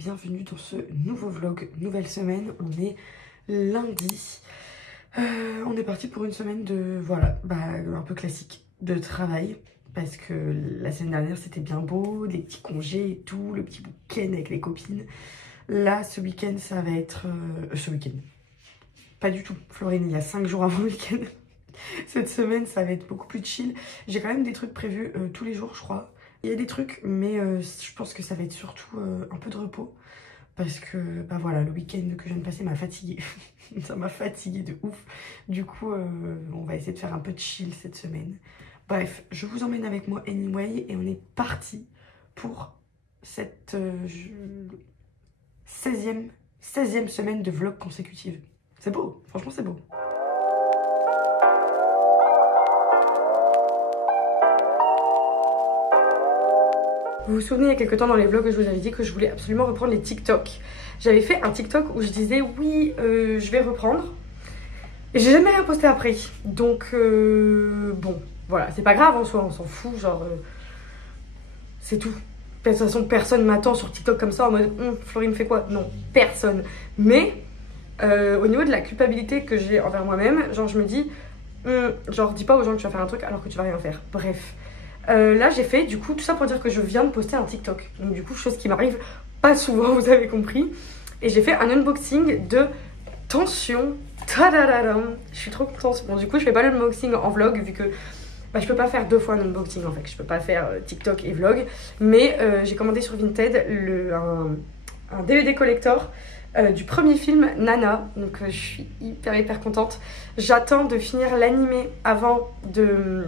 bienvenue dans ce nouveau vlog, nouvelle semaine, on est lundi. On est parti pour une semaine de, voilà, un peu classique, de travail. Parce que la semaine dernière c'était bien beau, des petits congés et tout, le petit week-end avec les copines. Là, ce week-end, ça va être... ce week-end, pas du tout, Florine, il y a 5 jours avant le week-end. Cette semaine, ça va être beaucoup plus chill. J'ai quand même des trucs prévus tous les jours, je crois. Il y a des trucs, mais je pense que ça va être surtout un peu de repos. Parce que, voilà, le week-end que je viens de passer m'a fatiguée. Ça m'a fatiguée de ouf. Du coup, on va essayer de faire un peu de chill cette semaine. Bref, je vous emmène avec moi anyway. Et on est parti pour cette 16e semaine de vlog consécutive. C'est beau, franchement c'est beau. Vous vous souvenez, il y a quelques temps dans les vlogs, je vous avais dit que je voulais absolument reprendre les TikTok. J'avais fait un TikTok où je disais oui, je vais reprendre. Et j'ai jamais rien posté après. Donc, bon, voilà, c'est pas grave en soi, on s'en fout, genre, c'est tout. De toute façon, personne m'attend sur TikTok comme ça en mode Florine fait quoi? Non, personne. Mais, au niveau de la culpabilité que j'ai envers moi-même, genre, je me dis, genre, dis pas aux gens que tu vas faire un truc alors que tu vas rien faire. Bref. Là j'ai fait du coup tout ça pour dire que je viens de poster un TikTok. Donc du coup chose qui m'arrive pas souvent, vous avez compris. Et j'ai fait un unboxing de Tension. Tadadadam. Je suis trop contente. Bon du coup je fais pas l'unboxing en vlog vu que je peux pas faire 2 fois un unboxing en fait. Je peux pas faire TikTok et vlog. Mais j'ai commandé sur Vinted un DVD collector du premier film Nana. Donc je suis hyper contente. J'attends de finir l'animé avant de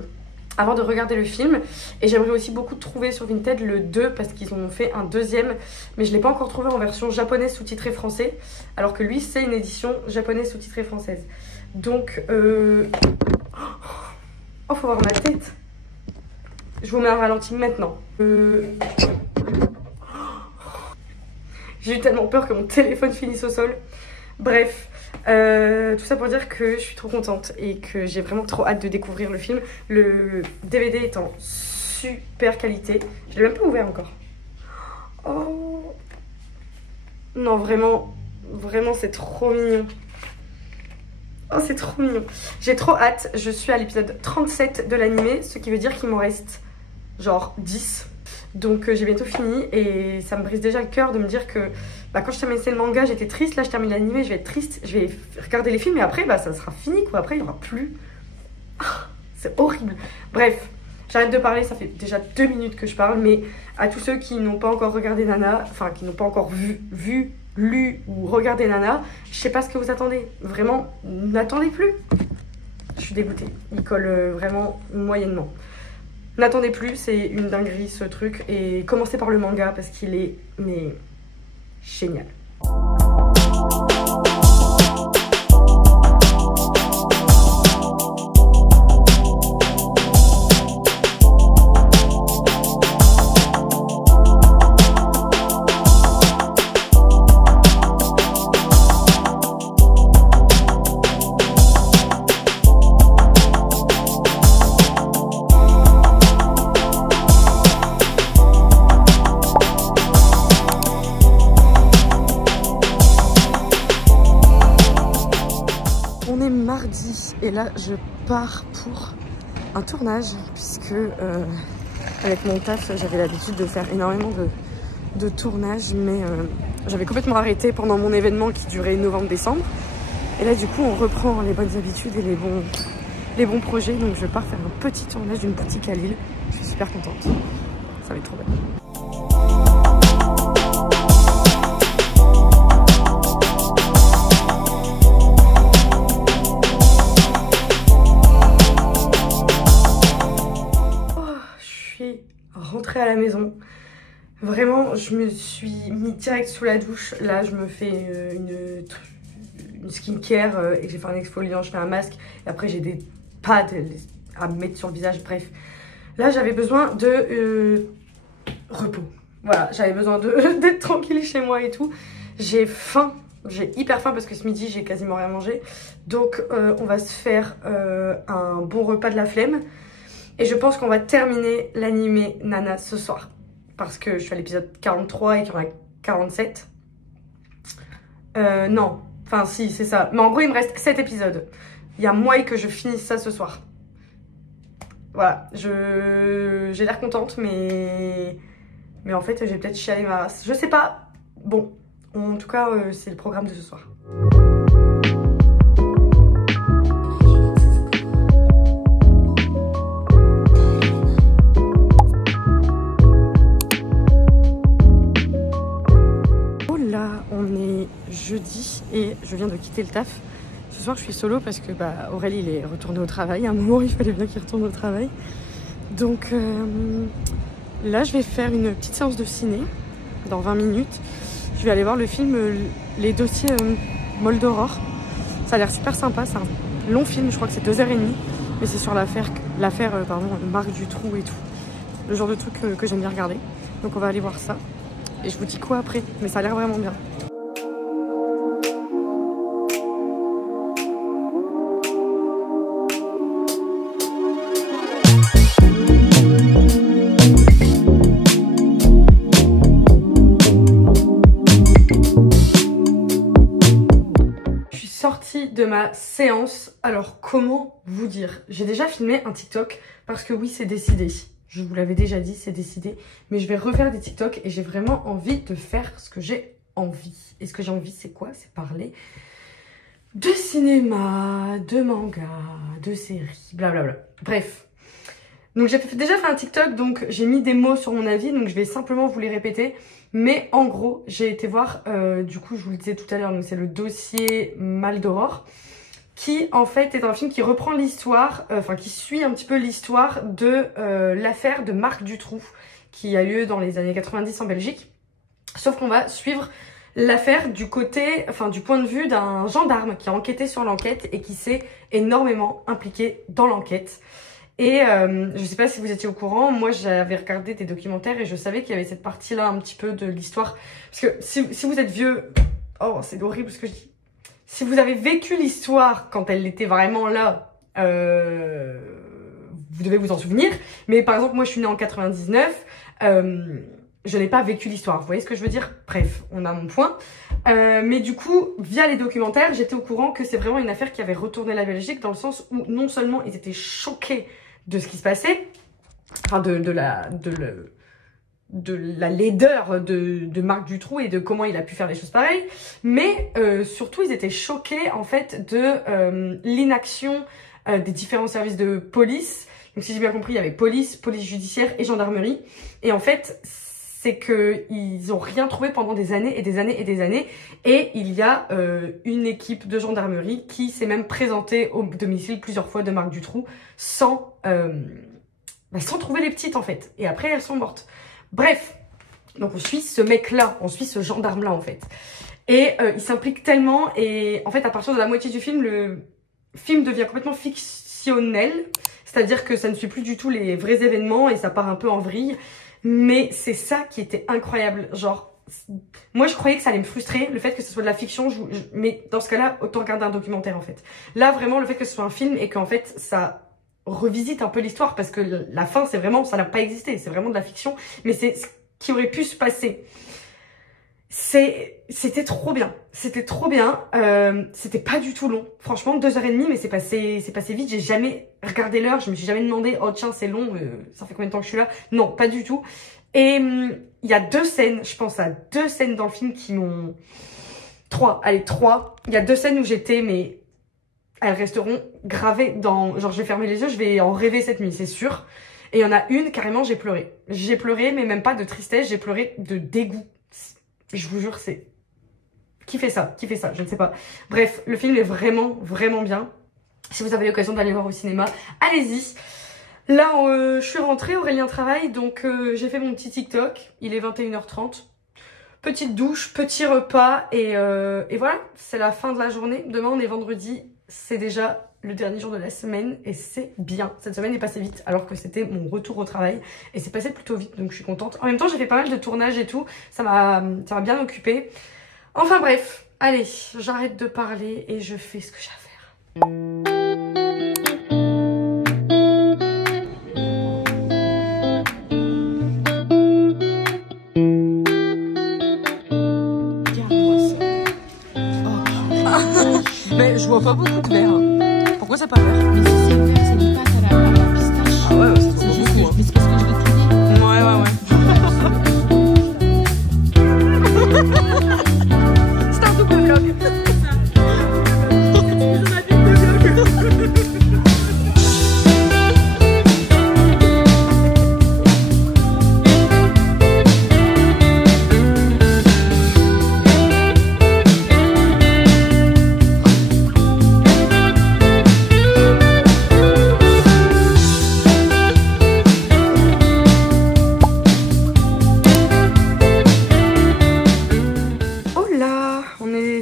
regarder le film, et j'aimerais aussi beaucoup trouver sur Vinted le 2 parce qu'ils ont fait un deuxième, mais je l'ai pas encore trouvé en version japonaise sous-titrée français, alors que lui c'est une édition japonaise sous-titrée française. Donc oh, faut voir ma tête. Je vous mets un ralenti maintenant. J'ai eu tellement peur que mon téléphone finisse au sol. Bref, tout ça pour dire que je suis trop contente et que j'ai vraiment trop hâte de découvrir le film. Le DVD est en super qualité. Je l'ai même pas ouvert encore. Oh non, vraiment c'est trop mignon. Oh, c'est trop mignon. J'ai trop hâte. Je suis à l'épisode 37 de l'animé, ce qui veut dire qu'il m'en reste genre 10. Donc j'ai bientôt fini et ça me brise déjà le cœur de me dire que quand je terminais le manga j'étais triste, là je termine l'animé, je vais être triste, je vais regarder les films et après ça sera fini quoi, après il n'y aura plus. C'est horrible. Bref, j'arrête de parler, ça fait déjà 2 minutes que je parle, mais à tous ceux qui n'ont pas encore regardé Nana, enfin qui n'ont pas encore vu, lu ou regardé Nana, je sais pas ce que vous attendez, vraiment n'attendez plus. Je suis dégoûtée, il colle vraiment moyennement. N'attendez plus, c'est une dinguerie ce truc. Et commencez par le manga parce qu'il est, mais, génial. Et là je pars pour un tournage puisque avec mon taf j'avais l'habitude de faire énormément de tournages, mais j'avais complètement arrêté pendant mon événement qui durait novembre-décembre, et là du coup on reprend les bonnes habitudes et les bons projets. Donc je pars faire un petit tournage d'une boutique à Lille. Je suis super contente, ça va être trop bien. Rentrée à la maison, vraiment je me suis mis direct sous la douche. Là je me fais une skincare et j'ai fait un exfoliant, je fais un masque et après j'ai des pads à mettre sur le visage. Bref, là j'avais besoin de repos, voilà, j'avais besoin d'être tranquille chez moi et tout. J'ai faim, j'ai hyper faim parce que ce midi j'ai quasiment rien mangé, donc on va se faire un bon repas de la flemme. Et je pense qu'on va terminer l'animé Nana ce soir. Parce que je suis à l'épisode 43 et qu'il y en a 47. Non, enfin si, c'est ça. Mais en gros, il me reste 7 épisodes. Il y a moyen que je finisse ça ce soir. Voilà, j'ai l'air contente, mais en fait, j'ai peut-être chialé ma race. Je sais pas. Bon, en tout cas, c'est le programme de ce soir. Oh là, on est jeudi et je viens de quitter le taf. Ce soir, je suis solo parce que Aurélie, il est retourné au travail. À un moment, il fallait bien qu'il retourne au travail. Donc là, je vais faire une petite séance de ciné dans 20 minutes. Je vais aller voir le film Les Dossiers Moldoror. Ça a l'air super sympa. C'est un long film, je crois que c'est 2h30. Mais c'est sur l'affaire Marc Dutroux et tout. Le genre de truc que j'aime bien regarder. Donc on va aller voir ça. Et je vous dis quoi après. Mais ça a l'air vraiment bien. De ma séance. Alors comment vous dire, j'ai déjà filmé un TikTok parce que oui, c'est décidé, je vous l'avais déjà dit, c'est décidé, mais je vais refaire des TikTok et j'ai vraiment envie de faire ce que j'ai envie. Et ce que j'ai envie, c'est quoi? C'est parler de cinéma, de manga, de séries, blablabla. Bref, donc j'ai déjà fait un TikTok, donc j'ai mis des mots sur mon avis, donc je vais simplement vous les répéter. Mais en gros, j'ai été voir, du coup, je vous le disais tout à l'heure, donc c'est le dossier Moldoror, qui en fait est un film qui reprend l'histoire, qui suit un petit peu l'histoire de l'affaire de Marc Dutroux, qui a lieu dans les années 90 en Belgique. Sauf qu'on va suivre l'affaire du point de vue d'un gendarme qui a enquêté sur l'enquête et qui s'est énormément impliqué dans l'enquête. Et je sais pas si vous étiez au courant, moi j'avais regardé des documentaires et je savais qu'il y avait cette partie-là un petit peu de l'histoire. Parce que si vous êtes vieux, oh c'est horrible ce que je dis. Si vous avez vécu l'histoire quand elle était vraiment là, vous devez vous en souvenir. Mais par exemple, moi je suis née en 99, je n'ai pas vécu l'histoire. Vous voyez ce que je veux dire? Bref, on a mon point. Mais du coup, via les documentaires, j'étais au courant que c'est vraiment une affaire qui avait retourné la Belgique dans le sens où non seulement ils étaient choqués de ce qui se passait, enfin de la laideur de Marc Dutroux et de comment il a pu faire des choses pareilles, mais surtout ils étaient choqués en fait de l'inaction des différents services de police. Donc si j'ai bien compris, il y avait police judiciaire et gendarmerie. Et en fait, c'est qu'ils ont rien trouvé pendant des années et des années et des années. Et il y a une équipe de gendarmerie qui s'est même présentée au domicile plusieurs fois de Marc Dutroux sans trouver les petites en fait. Et après, elles sont mortes. Bref, donc on suit ce mec-là, on suit ce gendarme-là en fait. Et il s'implique tellement et en fait, à partir de la moitié du film, le film devient complètement fictionnel. C'est-à-dire que ça ne suit plus du tout les vrais événements et ça part un peu en vrille. Mais c'est ça qui était incroyable. Genre, moi je croyais que ça allait me frustrer, le fait que ce soit de la fiction. Mais dans ce cas-là, autant regarder un documentaire en fait. Là vraiment, le fait que ce soit un film et qu'en fait ça revisite un peu l'histoire. Parce que la fin, c'est vraiment, ça n'a pas existé. C'est vraiment de la fiction. Mais c'est ce qui aurait pu se passer. C'était trop bien. C'était trop bien. C'était pas du tout long. Franchement, 2h30, mais c'est passé vite. J'ai jamais regardé l'heure. Je me suis jamais demandé, oh tiens, c'est long, ça fait combien de temps que je suis là? Non, pas du tout. Et il y a 2 scènes, je pense à 2 scènes dans le film qui m'ont... 3. Il y a 2 scènes où j'étais, mais elles resteront gravées dans... Genre, je vais fermer les yeux, je vais en rêver cette nuit, c'est sûr. Et il y en a une, carrément, j'ai pleuré. J'ai pleuré, mais même pas de tristesse, j'ai pleuré de dégoût. Je vous jure, c'est... Qui fait ça? Je ne sais pas. Bref, le film est vraiment, vraiment bien. Si vous avez l'occasion d'aller voir au cinéma, allez-y. Là, je suis rentrée, Aurélien travaille, donc j'ai fait mon petit TikTok. Il est 21h30. Petite douche, petit repas, et voilà. C'est la fin de la journée. Demain, on est vendredi. C'est déjà le dernier jour de la semaine, et c'est bien. Cette semaine est passée vite, alors que c'était mon retour au travail. Et c'est passé plutôt vite, donc je suis contente. En même temps, j'ai fait pas mal de tournages et tout. Ça m'a bien occupée. Enfin bref, allez, j'arrête de parler et je fais ce que j'ai à faire. pas beaucoup de verre. Pourquoi c'est pas vert? Mais si c'est vert, c'est une pâte à la pistache. Ah ouais, ça se C'est voit juste beaucoup. que, mais c'est parce que je vais trier. Ouais, ouais, ouais. C'est un double vlog.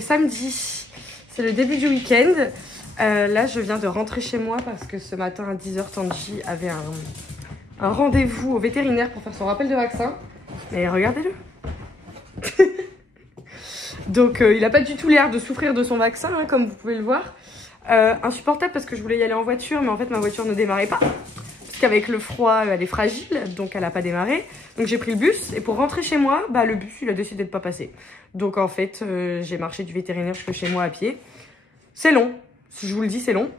Samedi, c'est le début du week-end. Là, je viens de rentrer chez moi parce que ce matin à 10 h, Tanji avait un rendez-vous au vétérinaire pour faire son rappel de vaccin. Mais regardez-le. Donc, il n'a pas du tout l'air de souffrir de son vaccin, hein, comme vous pouvez le voir. Insupportable parce que je voulais y aller en voiture, mais en fait, ma voiture ne démarrait pas. Parce qu'avec le froid, elle est fragile, donc elle n'a pas démarré. Donc, j'ai pris le bus. Et pour rentrer chez moi, bah, le bus, il a décidé de ne pas passer. Donc en fait, j'ai marché du vétérinaire jusque chez moi à pied. C'est long, je vous le dis, c'est long.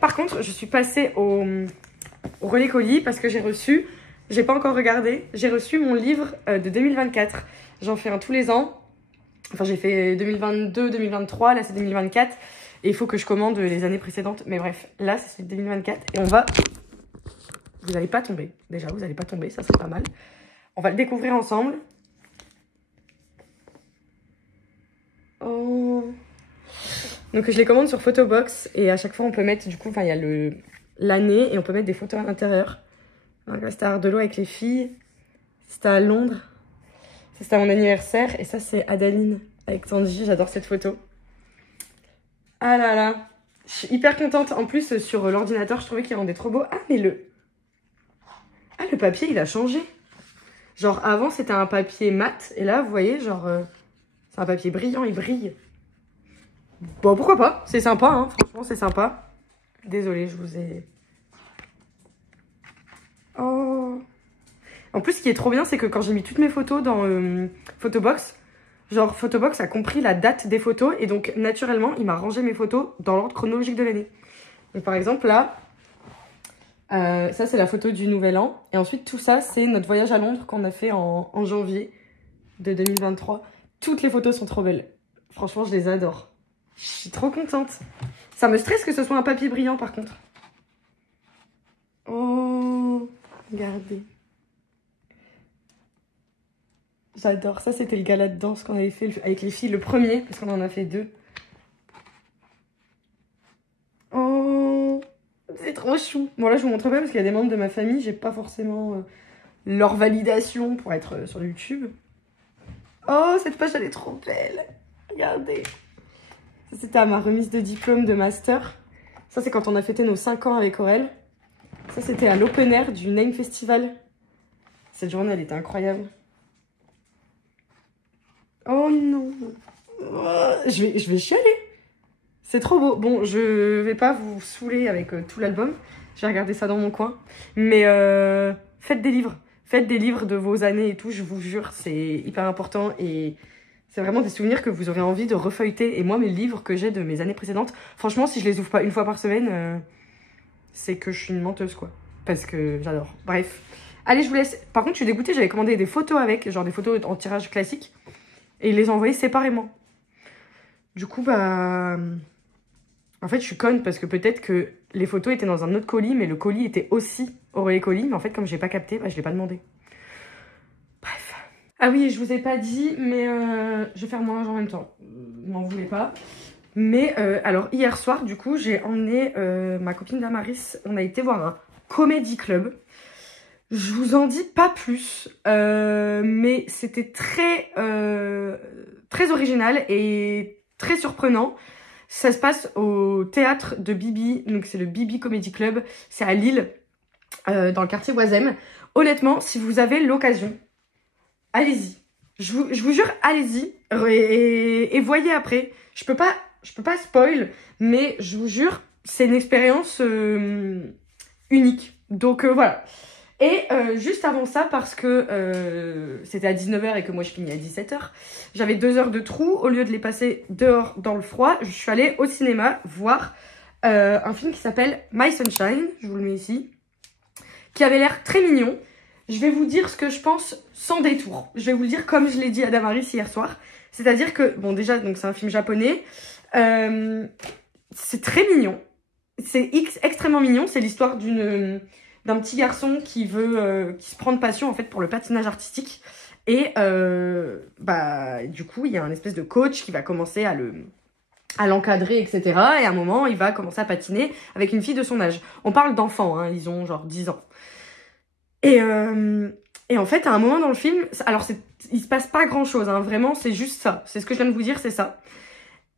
Par contre, je suis passée au relais colis parce que j'ai pas encore regardé, j'ai reçu mon livre de 2024. J'en fais un tous les ans. Enfin, j'ai fait 2022, 2023, là c'est 2024. Et il faut que je commande les années précédentes. Mais bref, là c'est 2024 et on va... Vous n'allez pas tomber, déjà, vous n'allez pas tomber, ça c'est pas mal. On va le découvrir ensemble. Oh. Donc je les commande sur Photobox et à chaque fois on peut mettre du coup, enfin il y a l'année et on peut mettre des photos à l'intérieur. Donc là c'était à Ardelot avec les filles, c'était à Londres, c'était à mon anniversaire et ça c'est Adaline avec Tanji, j'adore cette photo. Ah là là, je suis hyper contente. En plus sur l'ordinateur je trouvais qu'il rendait trop beau. Ah mais le papier il a changé. Genre avant c'était un papier mat et là vous voyez genre... c'est un papier brillant, il brille. Bon, pourquoi pas? C'est sympa, hein. Franchement, c'est sympa. Désolée, je vous ai... Oh. En plus, ce qui est trop bien, c'est que quand j'ai mis toutes mes photos dans Photobox, genre Photobox a compris la date des photos et donc, naturellement, il m'a rangé mes photos dans l'ordre chronologique de l'année. Donc, par exemple, là, ça, c'est la photo du Nouvel An. Et ensuite, tout ça, c'est notre voyage à Londres qu'on a fait en janvier de 2023. Toutes les photos sont trop belles. Franchement, je les adore. Je suis trop contente. Ça me stresse que ce soit un papier brillant, par contre. Oh, regardez. J'adore. Ça, c'était le gala de danse qu'on avait fait avec les filles, le premier, parce qu'on en a fait 2. Oh, c'est trop chou. Bon, là, je vous montre pas parce qu'il y a des membres de ma famille. J'ai pas forcément leur validation pour être sur YouTube. Oh, cette page, elle est trop belle. Regardez. Ça, c'était à ma remise de diplôme de master. Ça, c'est quand on a fêté nos 5 ans avec Aurel. Ça, c'était à l'open air du Name Festival. Cette journée, elle était incroyable. Oh non. Oh, je vais chialer. C'est trop beau. Bon, je vais pas vous saouler avec tout l'album. Je vais regarder ça dans mon coin. Mais faites des livres. Faites des livres de vos années et tout, je vous jure, c'est hyper important et c'est vraiment des souvenirs que vous aurez envie de refeuilleter. Et moi, mes livres que j'ai de mes années précédentes, franchement, si je les ouvre pas une fois par semaine, c'est que je suis une menteuse, quoi. Parce que j'adore. Bref. Allez, je vous laisse. Par contre, je suis dégoûtée, j'avais commandé des photos avec, genre des photos en tirage classique, et les envoyer séparément. Du coup, bah... En fait, je suis conne parce que peut-être que les photos étaient dans un autre colis, mais le colis était aussi au relais colis. Mais en fait, comme j'ai pas capté, bah, je l'ai pas demandé. Bref. Ah oui, je vous ai pas dit, mais je vais faire mon linge en même temps. M'en voulez pas. Mais alors, hier soir, du coup, j'ai emmené ma copine Damaris. On a été voir un comédie club. Je vous en dis pas plus, mais c'était très original et très surprenant. Ça se passe au théâtre de Bibi, donc c'est le Bibi Comedy Club, c'est à Lille, dans le quartier Oisem. Honnêtement, si vous avez l'occasion, allez-y. Je vous jure, allez-y et voyez après. Je peux pas spoil, mais je vous jure, c'est une expérience unique. Donc voilà. Et juste avant ça, parce que c'était à 19h et que moi je finis à 17h, j'avais 2 heures de trou. Au lieu de les passer dehors dans le froid, je suis allée au cinéma voir un film qui s'appelle My Sunshine, je vous le mets ici, qui avait l'air très mignon. Je vais vous dire ce que je pense sans détour. Je vais vous le dire comme je l'ai dit à Damaris hier soir. C'est-à-dire que, bon déjà, donc c'est un film japonais. C'est très mignon. C'est extrêmement mignon. C'est l'histoire d'un petit garçon qui se prend de passion en fait pour le patinage artistique. Et du coup, il y a un espèce de coach qui va commencer à l'encadrer, etc. Et à un moment, il va commencer à patiner avec une fille de son âge. On parle d'enfants, hein, ils ont genre 10 ans. Et en fait, à un moment dans le film, alors il se passe pas grand-chose, hein, vraiment, c'est juste ça. C'est ce que je viens de vous dire, c'est ça.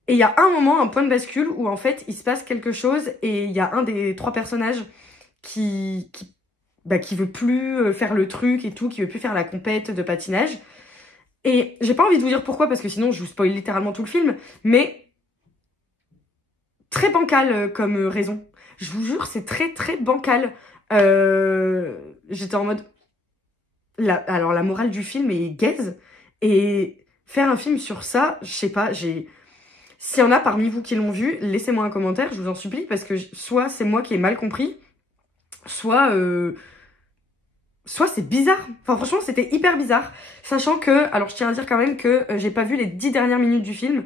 Et il y a un moment, un point de bascule, où en fait, il se passe quelque chose, et il y a un des 3 personnages qui veut plus faire le truc et tout, qui veut plus faire la compète de patinage. Et j'ai pas envie de vous dire pourquoi, parce que sinon je vous spoil littéralement tout le film, mais très bancal comme raison. Je vous jure, c'est très très bancal. J'étais en mode... Alors la morale du film est gaze, et faire un film sur ça, je sais pas, s'il y en a parmi vous qui l'ont vu, laissez-moi un commentaire, je vous en supplie, parce que soit c'est moi qui ai mal compris, soit c'est bizarre. Enfin franchement c'était hyper bizarre, sachant que, alors je tiens à dire quand même que j'ai pas vu les 10 dernières minutes du film,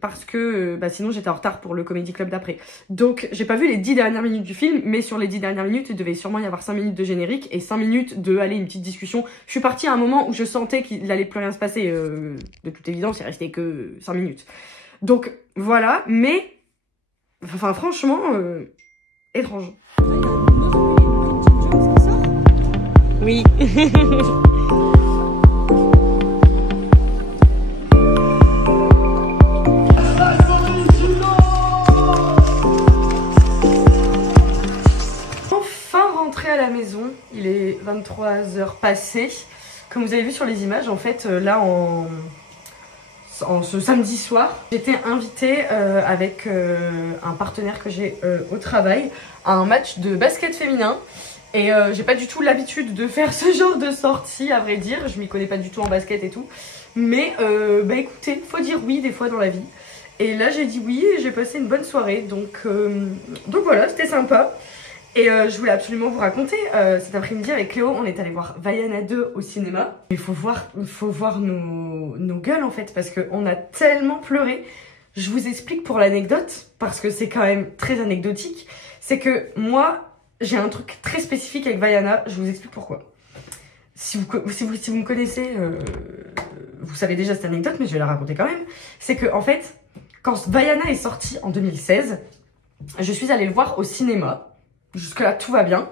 parce que sinon j'étais en retard pour le Comedy Club d'après. Donc j'ai pas vu les 10 dernières minutes du film, mais sur les 10 dernières minutes il devait sûrement y avoir 5 minutes de générique et 5 minutes de une petite discussion. Je suis partie à un moment où je sentais qu'il allait plus rien se passer, de toute évidence il restait que 5 minutes. Donc voilà, mais enfin franchement étrange. Oui. À la maison, il est 23h passé. Comme vous avez vu sur les images, en fait, là, en ce samedi soir, j'étais invitée avec un partenaire que j'ai au travail à un match de basket féminin. Et j'ai pas du tout l'habitude de faire ce genre de sortie, à vrai dire. Je m'y connais pas du tout en basket et tout. Mais écoutez, faut dire oui des fois dans la vie. Et là, j'ai dit oui et j'ai passé une bonne soirée. Donc voilà, c'était sympa. Et je voulais absolument vous raconter, cet après-midi avec Cléo, on est allé voir Vaiana 2 au cinéma. Il faut voir nos gueules en fait, parce qu'on a tellement pleuré. Je vous explique pour l'anecdote, parce que c'est quand même très anecdotique. C'est que moi, j'ai un truc très spécifique avec Vaiana, je vous explique pourquoi. Si vous me connaissez, vous savez déjà cette anecdote, mais je vais la raconter quand même. C'est que en fait, quand Vaiana est sorti en 2016, je suis allée le voir au cinéma. Jusque-là, tout va bien.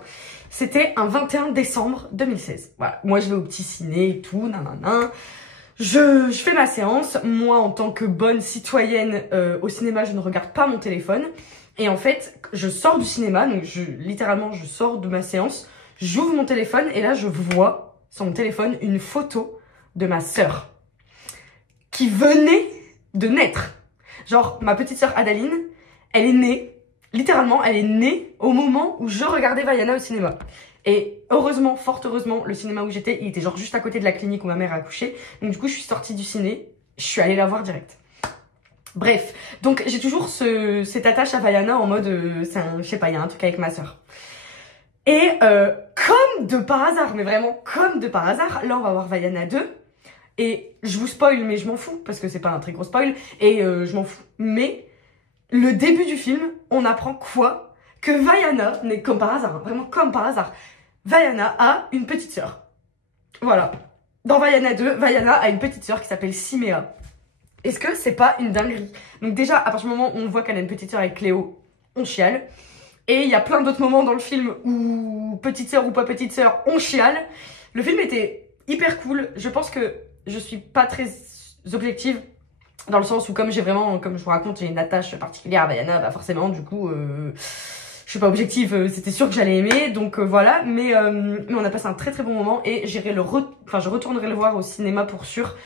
C'était un 21 décembre 2016. Voilà. Moi, je vais au petit ciné et tout, nanana. Je fais ma séance. Moi, en tant que bonne citoyenne au cinéma, je ne regarde pas mon téléphone. Et en fait, je sors du cinéma, donc littéralement, je sors de ma séance, j'ouvre mon téléphone et là, je vois sur mon téléphone une photo de ma sœur qui venait de naître. Genre, ma petite sœur Adaline, elle est née. Littéralement, elle est née au moment où je regardais Vaiana au cinéma. Et heureusement, fort heureusement, le cinéma où j'étais, il était genre juste à côté de la clinique où ma mère a accouché. Donc du coup, je suis sortie du ciné, je suis allée la voir direct. Bref, donc j'ai toujours cette attache à Vaiana en mode, je sais pas, il y a un truc avec ma sœur. Et comme de par hasard, mais vraiment comme de par hasard, là on va voir Vaiana 2. Et je vous spoil, mais je m'en fous, parce que c'est pas un très gros spoil, et je m'en fous. Mais... le début du film, on apprend quoi? Que Vaiana, n'est comme par hasard, hein, vraiment comme par hasard, Vaiana a une petite sœur. Voilà. Dans Vaiana 2, Vaiana a une petite sœur qui s'appelle Simea. Est-ce que c'est pas une dinguerie? Donc déjà, à partir du moment où on voit qu'elle a une petite sœur avec Cléo, on chiale. Et il y a plein d'autres moments dans le film où petite sœur ou pas petite sœur, on chiale. Le film était hyper cool. Je pense que je suis pas très objective. Dans le sens où comme j'ai vraiment, comme je vous raconte, j'ai une attache particulière à Vaiana, forcément, du coup, je suis pas objective, c'était sûr que j'allais aimer, donc voilà. Mais on a passé un très très bon moment et je retournerai le voir au cinéma pour sûr,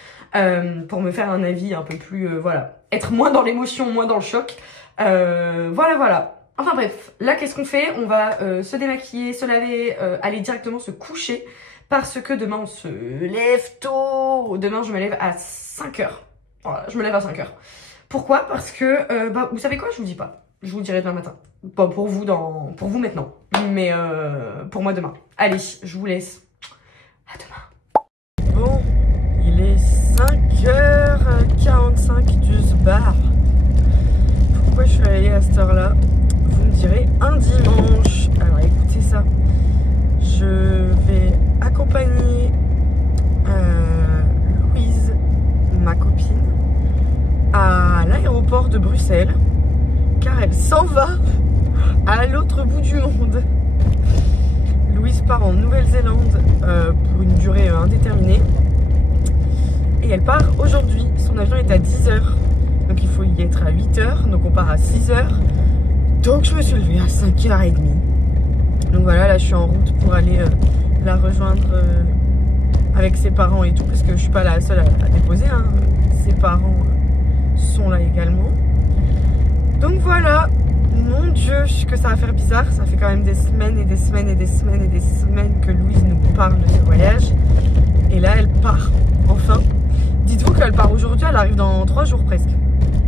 pour me faire un avis un peu plus, voilà. Être moins dans l'émotion, moins dans le choc. Voilà. Enfin bref, là qu'est-ce qu'on fait? On va se démaquiller, se laver, aller directement se coucher. Parce que demain on se lève tôt. Demain je me lève à 5h. Voilà, je me lève à 5h. Pourquoi? Parce que, vous savez quoi? Je vous dis pas. Je vous le dirai demain matin. Pas pour vous maintenant. Mais pour moi demain. Allez, je vous laisse. À demain. Bon, il est 5h45 du bar. Pourquoi je suis allée à cette heure-là? Vous me direz un dimanche. Alors écoutez ça. Je vais accompagner Louise, ma copine, à l'aéroport de Bruxelles, car elle s'en va à l'autre bout du monde. Louise part en Nouvelle-Zélande pour une durée indéterminée. Et elle part aujourd'hui. Son avion est à 10h. Donc il faut y être à 8h. Donc on part à 6h. Donc je me suis levée à 5h30. Donc voilà, là je suis en route pour aller la rejoindre avec ses parents et tout. Parce que je suis pas la seule à déposer. Hein. Ses parents sont là également. Donc voilà. Mon Dieu, que ça va faire bizarre. Ça fait quand même des semaines et des semaines et des semaines et des semaines que Louise nous parle de ce voyage. Et là, elle part, enfin. Dites-vous qu'elle part aujourd'hui, elle arrive dans 3 jours presque.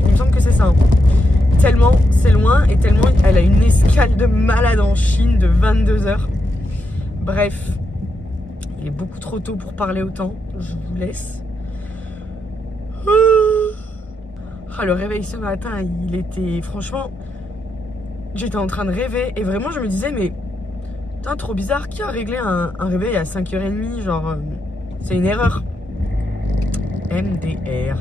Il me semble que c'est ça. Hein. Tellement c'est loin et tellement elle a une escale de malade en Chine de 22 heures. Bref, il est beaucoup trop tôt pour parler autant. Je vous laisse. Ah, le réveil ce matin, il était... Franchement... J'étais en train de rêver et vraiment je me disais mais putain trop bizarre, qui a réglé un réveil à 5h30, genre c'est une erreur. MDR.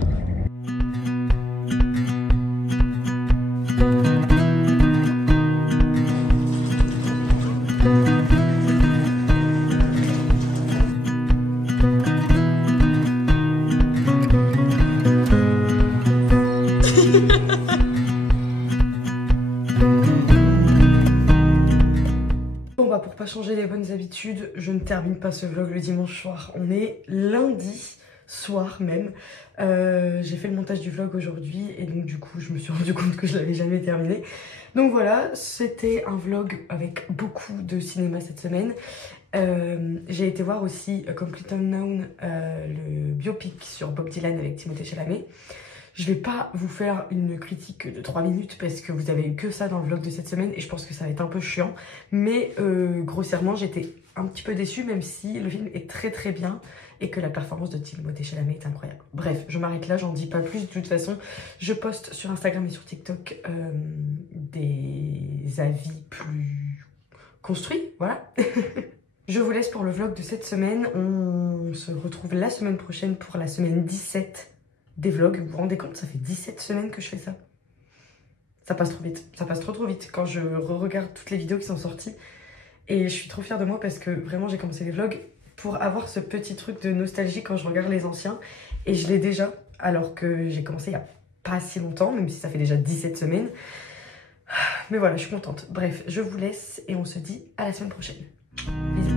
Pour pas changer les bonnes habitudes, je ne termine pas ce vlog le dimanche soir. On est lundi soir même. J'ai fait le montage du vlog aujourd'hui et donc du coup je me suis rendu compte que je l'avais jamais terminé. Donc voilà, c'était un vlog avec beaucoup de cinéma cette semaine. J'ai été voir aussi Complete Unknown, le biopic sur Bob Dylan avec Timothée Chalamet. Je vais pas vous faire une critique de 3 minutes parce que vous avez eu que ça dans le vlog de cette semaine et je pense que ça va être un peu chiant. Mais grossièrement, j'étais un petit peu déçue même si le film est très très bien et que la performance de Timothée Chalamet est incroyable. Bref, je m'arrête là, j'en dis pas plus. De toute façon, je poste sur Instagram et sur TikTok des avis plus construits, voilà. Je vous laisse pour le vlog de cette semaine. On se retrouve la semaine prochaine pour la semaine 17 des vlogs. Vous vous rendez compte, ça fait 17 semaines que je fais ça. Ça passe trop vite, ça passe trop vite quand je regarde toutes les vidéos qui sont sorties. Et je suis trop fière de moi parce que vraiment j'ai commencé les vlogs pour avoir ce petit truc de nostalgie quand je regarde les anciens. Et je l'ai déjà, alors que j'ai commencé il y a pas si longtemps, même si ça fait déjà 17 semaines. Mais voilà, je suis contente. Bref, je vous laisse et on se dit à la semaine prochaine. Bisous.